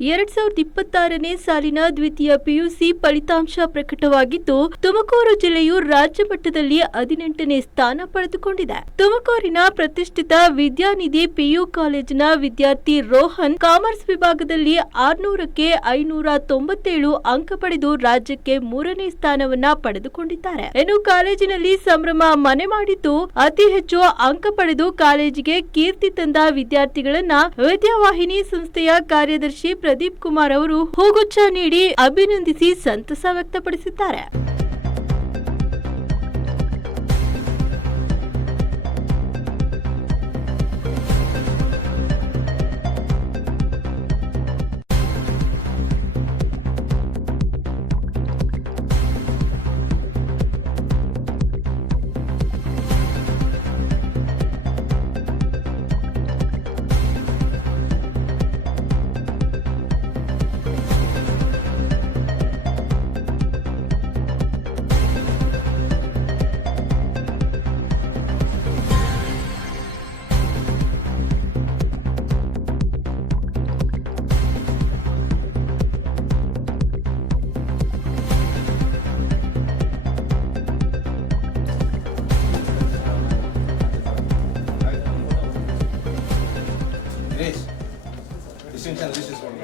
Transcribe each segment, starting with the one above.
2026ನೇ ಸಾಲಿನ ದ್ವಿತೀಯ ಪಿಯುಸಿ ಫಲಿತಾಂಶ ಪ್ರಕಟವಾಗಿದ್ದು, ತುಮಕೂರು ಜಿಲ್ಲೆಯು ರಾಜ್ಯ ಮಟ್ಟದಲ್ಲಿ 18ನೇ ಸ್ಥಾನ ಪಡೆದುಕೊಂಡಿದೆ. ತುಮಕೂರಿನ ಪ್ರತಿಷ್ಠಿತ ವಿದ್ಯಾನಿಧಿ ಪಿಯು ಕಾಲೇಜಿನ ವಿದ್ಯಾರ್ಥಿ ರೋಹನ್ ಕಾಮರ್ಸ್ ವಿಭಾಗದಲ್ಲಿ 600ಕ್ಕೆ 597 ಅಂಕ ಪಡೆದು ರಾಜ್ಯಕ್ಕೆ 3ನೇ ಸ್ಥಾನವನ್ನ ಪಡೆದುಕೊಂಡಿದ್ದಾರೆ. ಇನ್ನು ಕಾಲೇಜಿನಲ್ಲಿ ಸಂಭ್ರಮ ಮನೆ ಮಾಡಿದ್ದು, ಅತಿ ಹೆಚ್ಚು ಅಂಕ ಪಡೆದು ಕಾಲೇಜಿಗೆ ಕೀರ್ತಿ ತಂದ ವಿದ್ಯಾರ್ಥಿಗಳನ್ನ ವಿದ್ಯಾವಾಹಿನಿ ಸಂಸ್ಥೆಯ ಕಾರ್ಯದರ್ಶಿ ಪ್ರದೀಪ್ ಕುಮಾರ್ ಅವರು ಹೂಗುಚ್ಛ ನೀಡಿ ಅಭಿನಂದಿಸಿ ಸಂತಸ ವ್ಯಕ್ತಪಡಿಸಿದ್ದಾರೆ. Distinction list is one.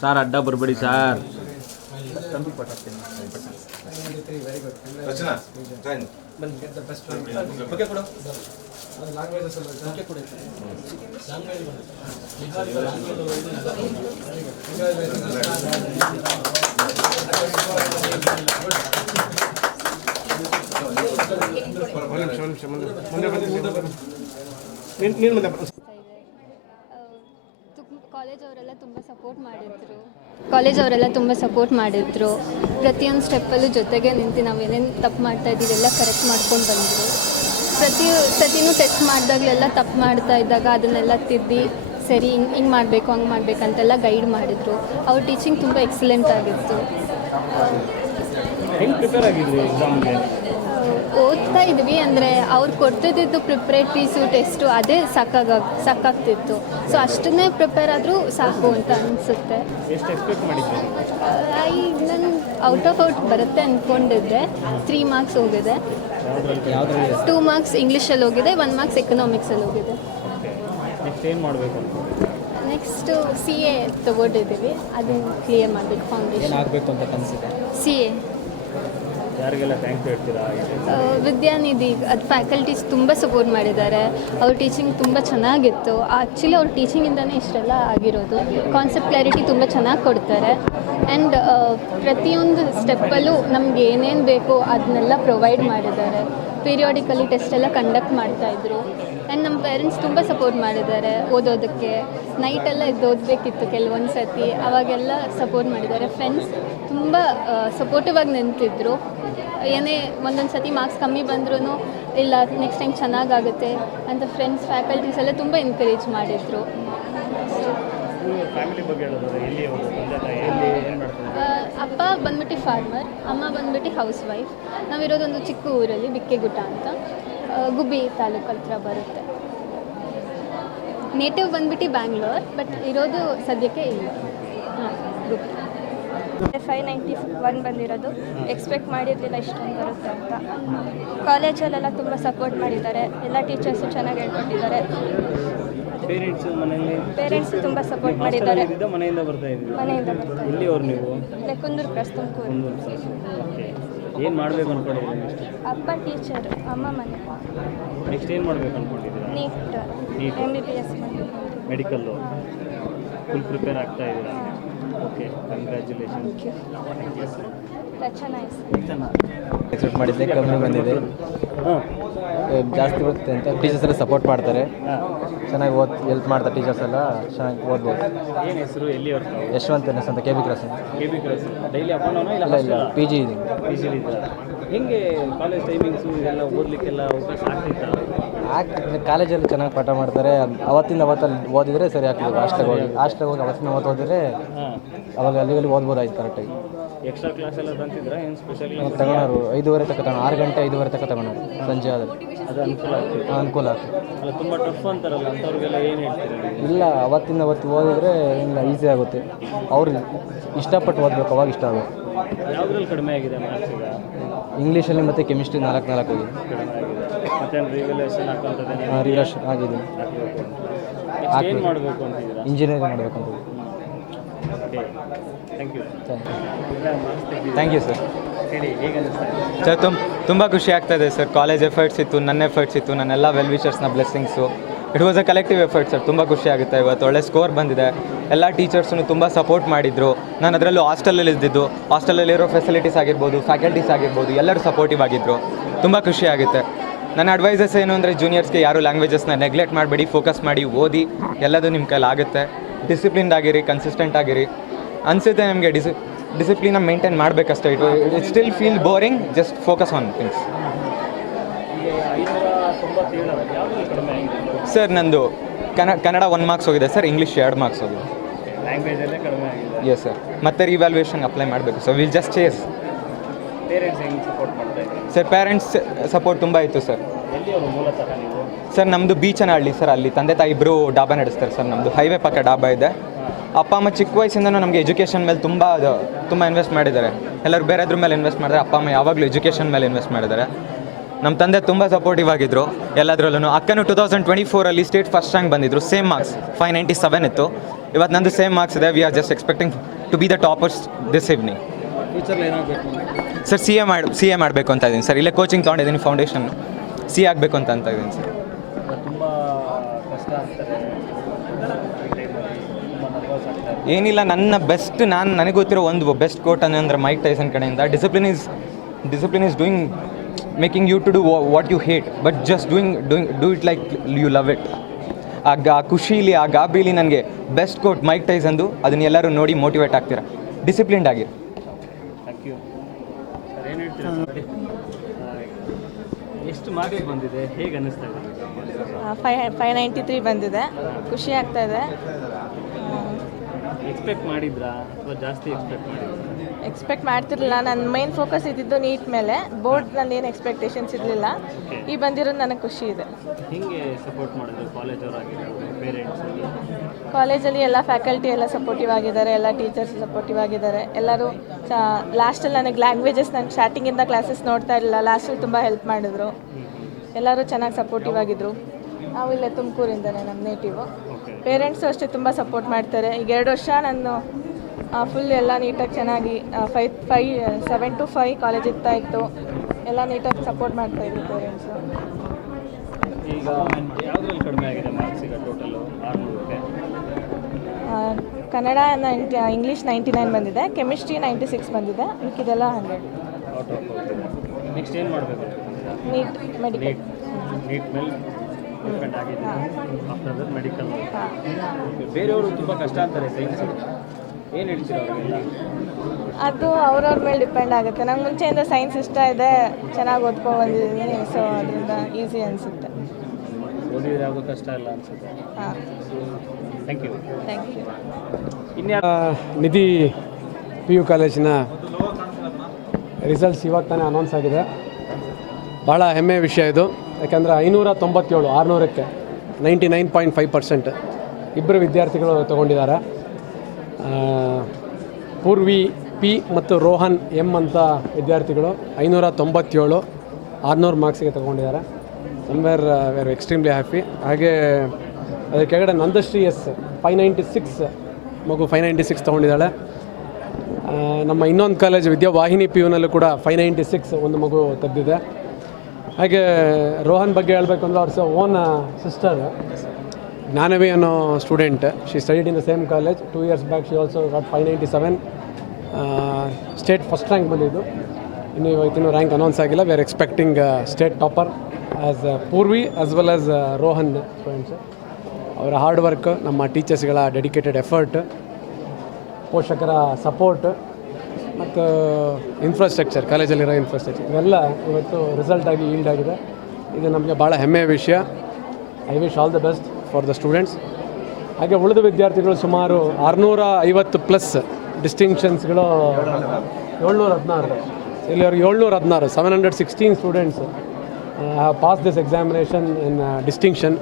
Sir ಅಡ್ಡ ಬರಬೇಡಿ ಸರ್. ಕಾಲೇಜವರೆಲ್ಲ ತುಂಬ ಸಪೋರ್ಟ್ ಮಾಡಿದ್ರು. ಪ್ರತಿಯೊಂದು ಸ್ಟೆಪ್ಪಲ್ಲೂ ಜೊತೆಗೆ ನಿಂತು ನಾವೇನೇನು ತಪ್ಪು ಮಾಡ್ತಾ ಇದ್ದೀವಿ ಎಲ್ಲ ಕರೆಕ್ಟ್ ಮಾಡ್ಕೊಂಡು ಬಂದರು. ಪ್ರತಿ ಸತಿನೂ ಟೆಸ್ಟ್ ಮಾಡಿದಾಗಲೆಲ್ಲ ತಪ್ಪು ಮಾಡ್ತಾ ಇದ್ದಾಗ ಅದನ್ನೆಲ್ಲ ತಿದ್ದಿ ಸರಿ ಹಿಂಗೆ ಮಾಡಬೇಕು ಹಂಗೆ ಮಾಡಬೇಕಂತೆಲ್ಲ ಗೈಡ್ ಮಾಡಿದರು. ಅವ್ರ ಟೀಚಿಂಗ್ ತುಂಬ ಎಕ್ಸಲೆಂಟ್ ಆಗಿತ್ತು. ಓದ್ತಾ ಇದ್ವಿ ಅಂದರೆ ಅವ್ರು ಕೊಡ್ತಿದ್ದು ಪ್ರಿಪ್ರೇಟ್ರೀಸು ಟೆಸ್ಟು ಅದೇ ಸಾಕಾಗ್ತಿತ್ತು. ಸೊ ಅಷ್ಟನ್ನೇ ಪ್ರಿಪೇರ್ ಆದರೂ ಸಾಕು ಅಂತ ಅನಿಸುತ್ತೆ. ನಾನು ಔಟ್ ಬರುತ್ತೆ ಅಂದ್ಕೊಂಡಿದ್ದೆ. 3 ಮಾರ್ಕ್ಸ್ ಹೋಗಿದೆ. 2 ಮಾರ್ಕ್ಸ್ ಇಂಗ್ಲೀಷಲ್ಲಿ ಹೋಗಿದೆ, 1 ಮಾರ್ಕ್ಸ್ ಎಕನಾಮಿಕ್ಸಲ್ಲಿ ಹೋಗಿದೆ. ನೆಕ್ಸ್ಟ್ CA ತಗೊಂಡಿದ್ದೀವಿ, ಅದನ್ನು ಕ್ಲಿಯರ್ ಮಾಡಬೇಕು. ಫೌಂಡೇಶನ್ ಆಗಬೇಕು ಅಂತ ಕನಸಿದೆ. CA ಯಾರಿಗೆಲ್ಲ ಥ್ಯಾಂಕ್ ಯು ಹೇಳ್ತೀರಾ? ವಿದ್ಯಾನಿಧಿ ಅದು ಫ್ಯಾಕಲ್ಟೀಸ್ ತುಂಬ ಸಪೋರ್ಟ್ ಮಾಡಿದ್ದಾರೆ. ಅವ್ರ ಟೀಚಿಂಗ್ ತುಂಬ ಚೆನ್ನಾಗಿತ್ತು. ಆ್ಯಕ್ಚುಲಿ ಅವ್ರ ಟೀಚಿಂಗಿಂದನೇ ಇಷ್ಟೆಲ್ಲ ಆಗಿರೋದು. ಕಾನ್ಸೆಪ್ಟ್ ಕ್ಲಾರಿಟಿ ತುಂಬ ಚೆನ್ನಾಗಿ ಕೊಡ್ತಾರೆ. ಆ್ಯಂಡ್ ಪ್ರತಿಯೊಂದು ಸ್ಟೆಪ್ಪಲ್ಲೂ ನಮ್ಗೆ ಏನೇನು ಬೇಕೋ ಅದನ್ನೆಲ್ಲ ಪ್ರೊವೈಡ್ ಮಾಡಿದ್ದಾರೆ. ಪೀರಿಯಾಡಿಕಲಿ ಟೆಸ್ಟ್ ಎಲ್ಲ ಕಂಡಕ್ಟ್ ಮಾಡ್ತಾಯಿದ್ರು. ಆ್ಯಂಡ್ ನಮ್ಮ ಪೇರೆಂಟ್ಸ್ ತುಂಬ ಸಪೋರ್ಟ್ ಮಾಡಿದ್ದಾರೆ ಓದೋದಕ್ಕೆ. ನೈಟೆಲ್ಲ ಎದ್ದು ಓದಬೇಕಿತ್ತು ಕೆಲವೊಂದು ಸತಿ, ಅವಾಗೆಲ್ಲ ಸಪೋರ್ಟ್ ಮಾಡಿದ್ದಾರೆ. ಫ್ರೆಂಡ್ಸ್ ತುಂಬ ಸಪೋರ್ಟಿವ್ ಆಗಿ ನಿಂತಿದ್ದರು. ಏನೇ ಒಂದೊಂದು ಸತಿ ಮಾರ್ಕ್ಸ್ ಕಮ್ಮಿ ಬಂದ್ರೂ ಇಲ್ಲ ನೆಕ್ಸ್ಟ್ ಟೈಮ್ ಚೆನ್ನಾಗಾಗುತ್ತೆ ಅಂತ ಫ್ರೆಂಡ್ಸ್ ಫ್ಯಾಕಲ್ಟೀಸ್ ಎಲ್ಲ ತುಂಬ ಎನ್ಕರೇಜ್ ಮಾಡಿದರು. ಅಪ್ಪ ಬಂದ್ಬಿಟ್ಟು ಫಾರ್ಮರ್, ಅಮ್ಮ ಬಂದ್ಬಿಟ್ಟು ಹೌಸ್ ವೈಫ್. ನಾವಿರೋದೊಂದು ಚಿಕ್ಕ ಊರಲ್ಲಿ ಬಿಕ್ಕೆಗುಟ ಅಂತ, ಗುಬ್ಬಿ ತಾಲೂಕು ಹತ್ರ ಬರುತ್ತೆ. ನೇಟಿವ್ ಬಂದ್ಬಿಟ್ಟು ಬ್ಯಾಂಗ್ಳೂರ್, ಬಟ್ ಇರೋದು ಸದ್ಯಕ್ಕೆ ಇಲ್ಲ. ಹಾಂ, ಗುಬ್ಬಿ. 591 ಬಂದಿರೋದು. ಎಕ್ಸ್ಪೆಕ್ಟ್ ಮಾಡಿರಲಿಲ್ಲ ಇಷ್ಟೊಂದು ಬರುತ್ತೆ ಅಂತ. ಕಾಲೇಜಲ್ಲೆಲ್ಲ ತುಂಬ ಸಪೋರ್ಟ್ ಮಾಡಿದ್ದಾರೆ. ಎಲ್ಲ ಟೀಚರ್ಸು ಚೆನ್ನಾಗಿ ಹೇಳ್ಕೊಟ್ಟಿದ್ದಾರೆ. ಪೇರೆಂಟ್ಸ್ ತುಂಬ ಸಪೋರ್ಟ್ ಮಾಡಿದ್ದಾರೆ. ಮನೆಯಿಂದ ಬರ್ತಾ ಇದ್ದೀವಿ. ಮನೆಯಿಂದ ಬರ್ತಾ ಇದ್ದೀವಿ. ಎಲ್ಲಿಯವರು ನೀವು? ಕುಂದೂರು ಕ್ರಾಸ್ ತುಮಕೂರು. ಏನು ಮಾಡಬೇಕು ಅಂದ್ಕೊಂಡಿದ್ದೀರಾ ನೆಕ್ಸ್ಟ್? ಅಪ್ಪ ಟೀಚರ್, ಅಮ್ಮ ಮನೆ. ನೆಕ್ಸ್ಟ್ ಏನು ಮಾಡಬೇಕು ಅಂದ್ಕೊಂಡಿದ್ದೀರಾ? NEET MBBS medical full prepare ಆಗ್ತಾ ಇದ್ದೀರಾ? Okay, congratulation. ರಚನಾ ಎಕ್ಸ್ಪೆಕ್ಟ್ ಮಾಡಿದ್ದೆ ಕಮ್ಮಿ ಬಂದಿದೆ. ಜಾಸ್ತಿ ಬರುತ್ತೆ ಅಂತ ಟೀಚರ್ಸ್ ಎಲ್ಲ ಸಪೋರ್ಟ್ ಮಾಡ್ತಾರೆ, ಚೆನ್ನಾಗಿ ಹೆಲ್ಪ್ ಮಾಡ್ತಾರೆ ಟೀಚರ್ಸ್ ಎಲ್ಲ, ಚೆನ್ನಾಗಿ ಓದ್ಬೋದು. ಏನು ಹೆಸರು, ಎಲ್ಲಿ ಅವ್ರು? ಯಶವಂತ್ ಎನ್ಎಸ್ ಅಂತ KB ಕ್ರಾಸ್. ಡೈಲಿ ಅಪ್ಪನವನ ಇಲ್ಲ ಇಲ್ಲ PG ಇದೆ. ಹೆಂಗೆ ಕಾಲೇಜ್ ಟೈಮಿಂಗ್ಸು ಇದೆಲ್ಲ ಓದಲಿಕ್ಕೆಲ್ಲ ಅವಕಾಶ ಆಗ್ತಿತ್ತಾ? ಆಗ್ತದೆ, ಕಾಲೇಜಲ್ಲಿ ಚೆನ್ನಾಗಿ ಪಾಠ ಮಾಡ್ತಾರೆ. ಅವತ್ತಿಂದ ಅವತ್ತಲ್ಲಿ ಓದಿದರೆ ಸರಿ ಆಗ್ತದೆ. ಹಾಸ್ಟೆಲ್ಗೆ ಹೋಗಿ ಅವತ್ತಿನ ಅವತ್ತು ಓದಿದ್ರೆ ಅವಾಗ ಅಲ್ಲಿ ಓದ್ಬೋದಾಯ್ತು ಕರೆಕ್ಟಾಗಿ. ಎಕ್ಸ್ಟ್ರಾ ಕ್ಲಾಸ್ ಎಲ್ಲ ತಂತಿದ್ರಾ? ಏನು ಸ್ಪೆಷಲ್ ಕ್ಲಾಸ್ ತಗೊಳೋರು 5:30 ತನಕ 6 ಗಂಟೆ 5:30 ತನಕ ತಗೊಳೋರು ಸಂಜೆ ಆದರೆ. ಅದು ಅನುಕೂಲ ಆಗ್ತದೆ. ಅನುಕೂಲ ಆಗ್ತದೆ. ಅಲ್ಲ, ತುಂಬ ಟಫ್ ಅಂತಾರಲ್ಲ, ಅಂಥವ್ರಿಗೆಲ್ಲ ಏನು ಹೇಳ್ತೀರಾ? ಇಲ್ಲ, ಅವತ್ತಿಂದ ಅವತ್ತು ಓದಿದರೆ ಇಲ್ಲ ಈಸಿ ಆಗುತ್ತೆ. ಅವ್ರು ಇಷ್ಟಪಟ್ಟು ಓದಬೇಕು, ಅವಾಗ ಇಷ್ಟ ಆಗುತ್ತೆ. ಯಾವುದ್ರಲ್ಲಿ ಕಡಿಮೆ ಆಗಿದೆ ಮಾರ್ಕ್ಸ್ ಈಗ? ಇಂಗ್ಲೀಷಲ್ಲಿ ಮತ್ತು ಕೆಮಿಸ್ಟ್ರಿ 4 ಆಗಿದೆ. ಕಡಿಮೆ ಆಗಿದೆ. ಮತ್ತೇನು ರಿವ್ಯಾಲ್ಯೂಯೇಷನ್ ಹಾಕೋಂಥದ್ದು ರಿಲೇಷನ್ ಆಗಿದೆ. ಏನು ಮಾಡಬೇಕು ಅಂತಿದ್ದೀರಾ? ಇಂಜಿನಿಯರಿಂಗ್ ಮಾಡಬೇಕು ಅಂತ. Okay, thank you. Thank you sir. ಹೇಳಿ, ಹೇಗೆ ಅನಿಸ್ತಾ ಇದೆ? ಸರ್ ತುಂಬ ಖುಷಿ ಆಗ್ತಾ ಇದೆ ಸರ್. ಕಾಲೇಜ್ ಎಫರ್ಟ್ಸ್ ಇತ್ತು, ನನ್ನ ಎಫರ್ಟ್ಸ್ ಇತ್ತು, ನನ್ನೆಲ್ಲ ವೆಲ್ ವಿಷರ್ಸ್ನ blessings. It was a collective effort sir. ತುಂಬ ಖುಷಿ ಆಗುತ್ತೆ. ಇವತ್ತು ಒಳ್ಳೆ ಸ್ಕೋರ್ ಬಂದಿದೆ. ಎಲ್ಲ ಟೀಚರ್ಸನ್ನು ತುಂಬ ಸಪೋರ್ಟ್ ಮಾಡಿದರು. ನಾನು ಅದರಲ್ಲೂ ಹಾಸ್ಟೆಲಲ್ಲಿ ಇದ್ದಿದ್ದು, ಹಾಸ್ಟೆಲಲ್ಲಿರೋ ಫೆಸಿಲಿಟೀಸ್ ಆಗಿರ್ಬೋದು, ಫ್ಯಾಕಲ್ಟೀಸ್ ಆಗಿರ್ಬೋದು, ಎಲ್ಲರೂ ಸಪೋರ್ಟಿವ್ ಆಗಿದ್ದರು. ತುಂಬ ಖುಷಿ ಆಗುತ್ತೆ. ನನ್ನ ಅಡ್ವೈಸಸ್ ಏನು ಅಂದರೆ, ಜೂನಿಯರ್ಸ್ಗೆ ಯಾರು ಲ್ಯಾಂಗ್ವೇಜಸ್ನ ನೆಗ್ಲೆಕ್ಟ್ ಮಾಡಬೇಡಿ, ಫೋಕಸ್ ಮಾಡಿ ಓದಿ, ಎಲ್ಲದೂ ನಿಮ್ಮ ಕೈಲಿ ಆಗುತ್ತೆ. ಡಿಸಿಪ್ಲಿನ್ಡ್ ಆಗಿರಿ, ಕನ್ಸಿಸ್ಟೆಂಟ್ ಆಗಿರಿ. ಅನಿಸುತ್ತೆ ನಿಮಗೆ ಡಿಸಿಪ್ಲಿನ ಮೇಂಟೈನ್ ಮಾಡಬೇಕಷ್ಟೇ. It still feel boring, just focus on things. Sir ನಂದು ಕನ್ನಡ 1 ಮಾರ್ಕ್ಸ್ ಹೋಗಿದೆ ಸರ್, ಇಂಗ್ಲೀಷ್ 2 ಮಾರ್ಕ್ಸ್ ಹೋಗಿದೆ. ಲ್ಯಾಂಗ್ವೇಜಲ್ಲೇ ಕಡಿಮೆ ಆಗಿದೆ. Yes sir. ಮತ್ತೆ ರಿವ್ಯಾಲ್ಯೂಯೇಷನ್ ಅಪ್ಲೈ ಮಾಡಬೇಕು sir. Will just chase. Parents ಹೆಂಗೆ ಸಪೋರ್ಟ್ ಮಾಡ್ತಾ ಇದ್ದಾರೆ ಸರ್? ಪೇರೆಂಟ್ಸ್ ಸಪೋರ್ಟ್ ತುಂಬ ಇತ್ತು ಸರ್. ಎಲ್ಲಿ ಅವರು ಮೂಲತಃ ನೀವು? ಸರ್ ನಮ್ಮದು ಬೀಚನಹಳ್ಳಿ ಸರ್. ಅಲ್ಲಿ ತಂದೆ ತಾಯಿ ಇಬ್ಬರು ಡಾಬಾ ನಡೆಸ್ತಾರೆ ಸರ್. ನಮ್ಮದು ಹೈವೇ ಪಕ್ಕ ಡಾಬಾ ಇದೆ. ಅಪ್ಪ ಅಮ್ಮ ಚಿಕ್ಕ ವಯಸ್ಸಿಂದನೂ ನಮಗೆ ಎಜುಕೇಷನ್ ಮೇಲೆ ತುಂಬ ಇನ್ವೆಸ್ಟ್ ಮಾಡಿದ್ದಾರೆ. ಎಲ್ಲರೂ ಬೇರೆದ್ರ ಮೇಲೆ ಇನ್ವೆಸ್ಟ್ ಮಾಡಿದ್ರೆ, ಅಪ್ಪ ಅಮ್ಮ ಯಾವಾಗಲೂ ಎಜುಕೇಷನ್ ಮೇಲೆ ಇನ್ವೆಸ್ಟ್ ಮಾಡಿದ್ದಾರೆ. ನಮ್ಮ ತಂದೆ ತುಂಬ ಸಪೋರ್ಟಿವ್ ಆಗಿದ್ದರು ಎಲ್ಲದರಲ್ಲೂ. ಅಕ್ಕನು 2024 ಸ್ಟೇಟ್ ಫಸ್ಟ್ ರ್ಯಾಂಕ್ ಬಂದಿದ್ದರು. ಸೇಮ್ ಮಾರ್ಕ್ಸ್ 597 ಇತ್ತು. ಇವತ್ತು ನಂದು ಸೇಮ್ ಮಾರ್ಕ್ಸ್ ಇದೆ. We are just expecting to be the toppers this evening. Futurely ಏನಾಗಬೇಕು ಸರ್? CA ಮಾಡಬೇಕು ಅಂತ ಇದ್ದೀನಿ ಸರ್. ಇಲ್ಲೇ ಕೋಚಿಂಗ್ ತೊಗೊಂಡಿದ್ದೀನಿ, ಫೌಂಡೇಶನ್ CA ಆಗಬೇಕು ಅಂತ ಇದ್ದೀನಿ ಸರ್. ತುಂಬ ಕಷ್ಟ ಆಗ್ತಾರೆ, ಏನಿಲ್ಲ, ನನ್ನ ಬೆಸ್ಟ್, ನನಗೆ ಗೊತ್ತಿರೋ ಒಂದು ಬೆಸ್ಟ್ ಕೋಟ್ ಅಂದರೆ ಮೈಕ್ ಟೈಸನ್ ಕಡೆಯಿಂದ, discipline is doing making you to do what you hate, but just do it like you love it. ಆ ಖುಷೀಲಿ, ಆ ಗಾಬರಿಲಿ ನನಗೆ ಬೆಸ್ಟ್ ಕೋಟ್ ಮೈಕ್ ಟೈಸನ್ದು. ಅದನ್ನ ಎಲ್ಲರೂ ನೋಡಿ ಮೋಟಿವೇಟ್ ಆಗ್ತೀರಾ. ಡಿಸಿಪ್ಲಿನ್ಡ್ ಆಗಿ. Thank you sir. ಏನು ಹೇಳ್ತೀರಾ? ಎಷ್ಟು ಮಾರ್ಕ್ಸ್ ಬಂದಿದೆ, ಹೇಗೆ ಅನ್ನಿಸ್ತಾ ಇದೆ? 593 ಬಂದಿದೆ. ಖುಷಿ ಆಗ್ತಾ ಇದೆ. ಎಕ್ಸ್ಪೆಕ್ಟ್ ಮಾಡಿದ್ರಾ ಅಥವಾ ಜಾಸ್ತಿ ಎಕ್ಸ್ಪೆಕ್ಟ್ ಮಾಡಿದ್ರಾ? ಎಕ್ಸ್ಪೆಕ್ಟ್ ಮಾಡ್ತಿರಲಿಲ್ಲ. ನನ್ನ ಮೈನ್ ಫೋಕಸ್ ಇದ್ದಿದ್ದು ನೀಟ್ ಮೇಲೆ. ಬೋರ್ಡ್ ನಂದು ಏನು ಎಕ್ಸ್ಪೆಕ್ಟೇಷನ್ಸ್ ಇರಲಿಲ್ಲ. ಈ ಬಂದಿರೋದು ನನಗೆ ಖುಷಿ ಇದೆ. ಹೇಗೆ ಸಪೋರ್ಟ್ ಮಾಡಿದ್ರು ಕಾಲೇಜವರಾಗಿರ್ಬೋದು, ಪೇರೆಂಟ್ಸ್? ಕಾಲೇಜಲ್ಲಿ ಎಲ್ಲ ಫ್ಯಾಕಲ್ಟಿ ಎಲ್ಲ ಸಪೋರ್ಟಿವ್ ಆಗಿದ್ದಾರೆ, ಎಲ್ಲ ಟೀಚರ್ಸ್ ಸಪೋರ್ಟಿವ್ ಆಗಿದ್ದಾರೆ. ಎಲ್ಲರೂ ಲಾಸ್ಟಲ್ಲಿ ನನಗೆ ಲ್ಯಾಂಗ್ವೇಜಸ್ ನಾನು ಸ್ಟಾರ್ಟಿಂಗಿಂದ ಕ್ಲಾಸಸ್ ನೋಡ್ತಾ ಇರಲಿಲ್ಲ, ಲಾಸ್ಟಲ್ಲಿ ತುಂಬ ಹೆಲ್ಪ್ ಮಾಡಿದ್ರು. ಎಲ್ಲರೂ ಚೆನ್ನಾಗಿ ಸಪೋರ್ಟಿವ್ ಆಗಿದ್ದರು. ನಾವು ಇಲ್ಲೇ ತುಮಕೂರಿಂದನೇ, ನಮ್ಮ ನೇಟಿವು. ಪೇರೆಂಟ್ಸು ಅಷ್ಟೇ ತುಂಬ ಸಪೋರ್ಟ್ ಮಾಡ್ತಾರೆ. ಈಗ 2 ವರ್ಷ ನಾನು ಫುಲ್ ಎಲ್ಲ ನೀಟಾಗಿ ಚೆನ್ನಾಗಿ 7 to 5 ಕಾಲೇಜ್ ಇತ್ತು. ಎಲ್ಲ ನೀಟಾಗಿ ಸಪೋರ್ಟ್ ಮಾಡ್ತಾಯಿದ್ರು ಪೇರೆಂಟ್ಸು. ಈಗ ಯಾವುದ್ರಲ್ಲಿ ಕಡಿಮೆ ಆಗಿದೆ ಮಾರ್ಕ್ಸ್ ಈಗ ಟೋಟಲು 600ಕ್ಕೆ? ಕನ್ನಡ ಇಂಗ್ಲೀಷ್ 99 ಬಂದಿದೆ, ಕೆಮಿಸ್ಟ್ರಿ 96 ಬಂದಿದೆ, ಮಿಕ್ಕಿದೆಲ್ಲ 100. ಔಟ್ ಆಫ್ ಹೋಗ್ತಿದೆ. ನೆಕ್ಸ್ಟ್ ಏನು ಮಾಡಬೇಕು? NEET medical. ನೀಟ್ ಮೇಲೆ ಡಿಪೆಂಡ್ ಆಗಿದೆ. After that medical. ಬೇರೆಯವರು ತುಂಬ ಕಷ್ಟ ಅಂತಾರೆ ಸೈನ್ಸ್, ಏನು ಹೇಳ್ತೀರ ಅವರಿಗೆಲ್ಲ? ಅದು ಅವ್ರವ್ರ ಮೇಲೆ ಡಿಪೆಂಡ್ ಆಗುತ್ತೆ. ನಂಗೆ ಮುಂಚೆಯಿಂದ ಸೈನ್ಸ್ ಇಷ್ಟ ಇದೆ, ಚೆನ್ನಾಗಿ ಓದ್ಕೊಂಡು ಬಂದಿದ್ದೀನಿ. ಸೊ ಅದರಿಂದ ಈಸಿ ಅನಿಸುತ್ತೆ. ಓದಿದ್ರೆ ಯಾವುದೂ ಕಷ್ಟ ಇಲ್ಲ ಅನಿಸುತ್ತೆ. ಹಾಂ, thank you. Thank you. Nidhi PU ಕಾಲೇಜಿನ ರಿಸಲ್ಟ್ಸ್ ಇವಾಗ ತಾನೇ ಅನೌನ್ಸ್ ಆಗಿದೆ. ಭಾಳ ಹೆಮ್ಮೆಯ ವಿಷಯ ಇದು. ಯಾಕೆಂದರೆ 597 600ಕ್ಕೆ 99.5% ಇಬ್ಬರು ವಿದ್ಯಾರ್ಥಿಗಳು ತೊಗೊಂಡಿದ್ದಾರೆ. ಪೂರ್ವಿ P ಮತ್ತು ರೋಹನ್ M ಅಂತ ವಿದ್ಯಾರ್ಥಿಗಳು 597 600 ಮಾರ್ಕ್ಸಿಗೆ ತೊಗೊಂಡಿದ್ದಾರೆ. Somewhere where extremely happy. ಹಾಗೆ ಅದರ ಕೆಳಗಡೆ ನಂದಶ್ರೀ S 596 ಮಗು 596 ತೊಗೊಂಡಿದ್ದಾಳೆ. ನಮ್ಮ ಇನ್ನೊಂದು ಕಾಲೇಜ್ ವಿದ್ಯಾವಾಹಿನಿ ಪಿ ಯುನಲ್ಲೂ ಕೂಡ 596 ಒಂದು ಮಗು ತೆಗೆದಿದೆ. ಹಾಗೆ ರೋಹನ್ ಬಗ್ಗೆ ಹೇಳಬೇಕು ಅಂದರೆ ಅವ್ರ ಓನ್ ಸಿಸ್ಟರ್ ಜ್ಞಾನವಿ ಅನ್ನೋ student. She studied in the same college. 2 years back she also got 597 state first rank ಬಂದಿದ್ದು. ಇನ್ನು ಇವತ್ತಿನ ರ್ಯಾಂಕ್ ಅನೌನ್ಸ್ ಆಗಿಲ್ಲ. We are expecting state topper as Purvi as well as Rohan students. ಅವರ ಹಾರ್ಡ್ ವರ್ಕ್, ನಮ್ಮ ಟೀಚರ್ಸ್ಗಳ dedicated effort, ಪೋಷಕರ support ಮತ್ತು infrastructure, ಕಾಲೇಜಲ್ಲಿರೋ ಇನ್ಫ್ರಾಸ್ಟ್ರಕ್ಚರ್ ಇವೆಲ್ಲ ಇವತ್ತು ರಿಸಲ್ಟ್ ಆಗಿ ಈಲ್ಡ್ ಆಗಿದೆ. ಇದು ನಮಗೆ ಭಾಳ ಹೆಮ್ಮೆಯ ವಿಷಯ. I wish all the best for the students. ಹಾಗೆ ಉಳಿದ ವಿದ್ಯಾರ್ಥಿಗಳು ಸುಮಾರು 650+ ಡಿಸ್ಟಿಂಕ್ಷನ್ಸ್ಗಳು 716 ಇಲ್ಲಿ ಅವ್ರಿಗೆ 716 716 students have pass this examination in distinction.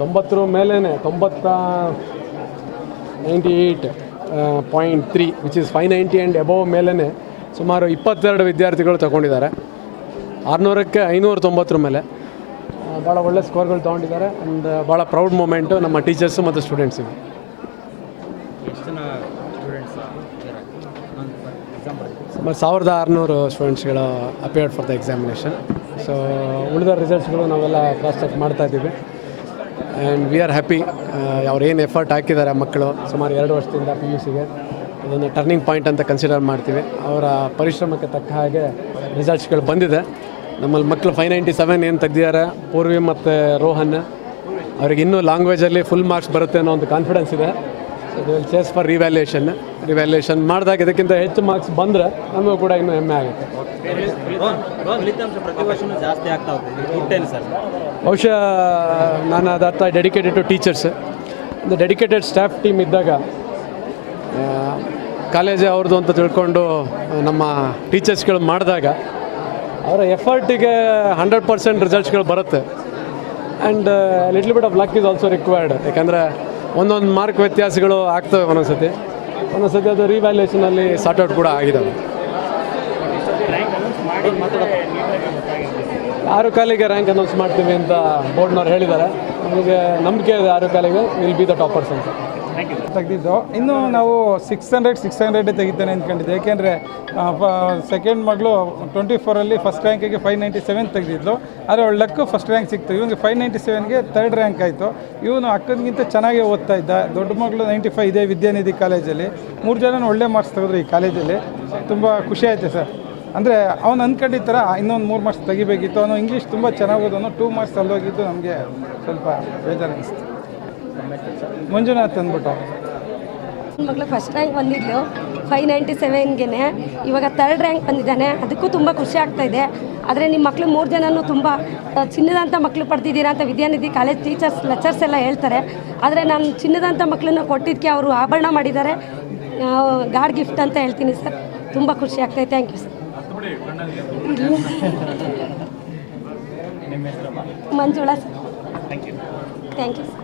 90 ಮೇಲೇ 98.3 ವಿಚ್ ಇಸ್ 590 ಆ್ಯಂಡ್ ಅಬೋವ್ ಮೇಲೇ ಸುಮಾರು 22 ವಿದ್ಯಾರ್ಥಿಗಳು ತಗೊಂಡಿದ್ದಾರೆ. 600ಕ್ಕೆ 590 ಮೇಲೆ ಭಾಳ ಒಳ್ಳೆ ಸ್ಕೋರ್ಗಳು ತೊಗೊಂಡಿದ್ದಾರೆ. ಆ್ಯಂಡ್ ಭಾಳ ಪ್ರೌಡ್ ಮೂಮೆಂಟು ನಮ್ಮ ಟೀಚರ್ಸು ಮತ್ತು ಸ್ಟೂಡೆಂಟ್ಸಿಗೆ. ಸುಮಾರು 1600 ಸ್ಟೂಡೆಂಟ್ಸ್ಗಳು appeared for the examination. So ಉಳಿದ ರಿಸಲ್ಟ್ಸ್ಗಳು ನಾವೆಲ್ಲ ಕ್ರಾಸ್ ಚೆಕ್ ಮಾಡ್ತಾ ಇದ್ದೀವಿ. And we are happy. ಅವ್ರು ಏನು ಎಫರ್ಟ್ ಹಾಕಿದ್ದಾರೆ ಮಕ್ಕಳು ಸುಮಾರು 2 ವರ್ಷದಿಂದ PUCಗೆ ಇದೊಂದು ಟರ್ನಿಂಗ್ ಪಾಯಿಂಟ್ ಅಂತ ಕನ್ಸಿಡರ್ ಮಾಡ್ತೀವಿ. ಅವರ ಪರಿಶ್ರಮಕ್ಕೆ ತಕ್ಕ ಹಾಗೆ ರಿಸಲ್ಟ್ಸ್ಗಳು ಬಂದಿದೆ. ನಮ್ಮಲ್ಲಿ ಮಕ್ಕಳು 597 ಏನು ತೆಗ್ದಿದ್ದಾರೆ, ಪೂರ್ವಿ ಮತ್ತು ರೋಹನ್. ಅವ್ರಿಗೆ ಇನ್ನೂ ಲ್ಯಾಂಗ್ವೇಜಲ್ಲಿ ಫುಲ್ ಮಾರ್ಕ್ಸ್ ಬರುತ್ತೆ ಅನ್ನೋ ಒಂದು ಕಾನ್ಫಿಡೆನ್ಸ್ ಇದೆ. So they will chase for revaluation ಮಾಡಿದಾಗ ಇದಕ್ಕಿಂತ ಹೆಚ್ಚು ಮಾರ್ಕ್ಸ್ ಬಂದರೆ ನಮಗೂ ಕೂಡ ಇನ್ನೂ ಹೆಮ್ಮೆ ಆಗುತ್ತೆ. ಬಹುಶಃ ನಾನು ಅದರ್ಥ ಡೆಡಿಕೇಟೆಡ್ ಟು ಟೀಚರ್ಸ್. ಒಂದು ಡೆಡಿಕೇಟೆಡ್ ಸ್ಟಾಫ್ ಟೀಮ್ ಇದ್ದಾಗ ಕಾಲೇಜೇ ಅವ್ರದ್ದು ಅಂತ ತಿಳ್ಕೊಂಡು ನಮ್ಮ ಟೀಚರ್ಸ್ಗಳು ಮಾಡಿದಾಗ ಅವರ ಎಫರ್ಟಿಗೆ 100% ರಿಸಲ್ಟ್ಸ್ಗಳು ಬರುತ್ತೆ. And little bit of luck is also required. ಯಾಕಂದರೆ ಒಂದೊಂದು ಮಾರ್ಕ್ ವ್ಯತ್ಯಾಸಗಳು ಆಗ್ತವೆ ಒಂದೊಂದ್ಸತಿ ಅದು ರಿವ್ಯಾಲ್ಯೂಯೇಷನಲ್ಲಿ ಸಾರ್ಟ್ಔಟ್ ಕೂಡ ಆಗಿದ್ದಾವೆ. 6 ಕಾಲಿಗೆ ರ್ಯಾಂಕ್ ಅನೌನ್ಸ್ ಮಾಡ್ತೀವಿ ಅಂತ ಬೋರ್ಡ್ನವ್ರು ಹೇಳಿದ್ದಾರೆ. ನಮಗೆ ನಂಬಿಕೆ ಇದೆ 6 ಕಾಲಿಗೆ ವಿಲ್ ಬಿ ದ ಟಾಪರ್ಸ್ ಅಂತ. ತೆಗೆದಿದ್ದು ಇನ್ನು ನಾವು 600 ತೆಗಿತಾನೆ ಅಂದ್ಕೊಂಡಿದ್ದೆ. ಏಕೆಂದರೆ ಸೆಕೆಂಡ್ ಮಗಳು 24ಅಲ್ಲಿ ಫಸ್ಟ್ ರ್ಯಾಂಕಿಗೆ 597 ತೆಗೆದಿದ್ದು. ಆದರೆ ಅವಳು ಲಕ್ಕು ಫಸ್ಟ್ ರ್ಯಾಂಕ್ ಸಿಕ್ತು. ಇವನಿಗೆ 597ಗೆ 3rd ರ್ಯಾಂಕ್ ಆಯಿತು. ಇವನು ಅಕ್ಕನಿಗಿಂತ ಚೆನ್ನಾಗೇ ಓದ್ತಾ ಇದ್ದ. ದೊಡ್ಡ ಮಗಳು 95 ಇದೆ ವಿದ್ಯಾನಿಧಿ ಕಾಲೇಜಲ್ಲಿ. 3 ಜನ ಒಳ್ಳೆ ಮಾರ್ಕ್ಸ್ ತೆಗೆದ್ರು ಈ ಕಾಲೇಜಲ್ಲಿ. ತುಂಬ ಖುಷಿ ಆಯಿತು ಸರ್. ಅಂದರೆ ಅವನು ಅಂದ್ಕೊಂಡಿದ್ದ ಥರ ಇನ್ನೊಂದು 3 ಮಾರ್ಕ್ಸ್ ತೆಗಿಬೇಕಿತ್ತು. ಅವನು ಇಂಗ್ಲೀಷ್ ತುಂಬ ಚೆನ್ನಾಗಿ ಓದೋನು. 2 ಮಾರ್ಕ್ಸ್ ಅಲ್ಲೋಗಿದ್ದು ನಮಗೆ ಸ್ವಲ್ಪ ಬೇಜಾರು ಅನಿಸ್ತು. ಮಂಜುನಾಥ್ ಅಂದ್ಬಿಟ್ಟು ಮಗಳು ಫಸ್ಟ್ ರ್ಯಾಂಕ್ ಬಂದಿದ್ಲು 597ಗೆ. ಇವಾಗ 3rd ರ್ಯಾಂಕ್ ಬಂದಿದ್ದಾನೆ. ಅದಕ್ಕೂ ತುಂಬ ಖುಷಿ ಆಗ್ತಾ ಇದೆ. ಆದರೆ ನಿಮ್ಮ ಮಕ್ಕಳು 3 ಜನನೂ ತುಂಬ ಚಿನ್ನದಂಥ ಮಕ್ಕಳು ಪಡ್ತಿದ್ದೀರಾ ಅಂತ ವಿದ್ಯಾನಿಧಿ ಕಾಲೇಜ್ ಲೆಕ್ಚರ್ಸ್ ಎಲ್ಲ ಹೇಳ್ತಾರೆ. ಆದರೆ ನಾನು ಚಿನ್ನದಂಥ ಮಕ್ಕಳನ್ನ ಕೊಟ್ಟಿದ್ದಕ್ಕೆ ಅವರು ಆಭರಣ ಮಾಡಿದ್ದಾರೆ. ಗಾಡ್ ಗಿಫ್ಟ್ ಅಂತ ಹೇಳ್ತೀನಿ ಸರ್. ತುಂಬ ಖುಷಿ ಆಗ್ತಾಯಿದೆ. Thank you sir. Manjula sir. Thank you sir.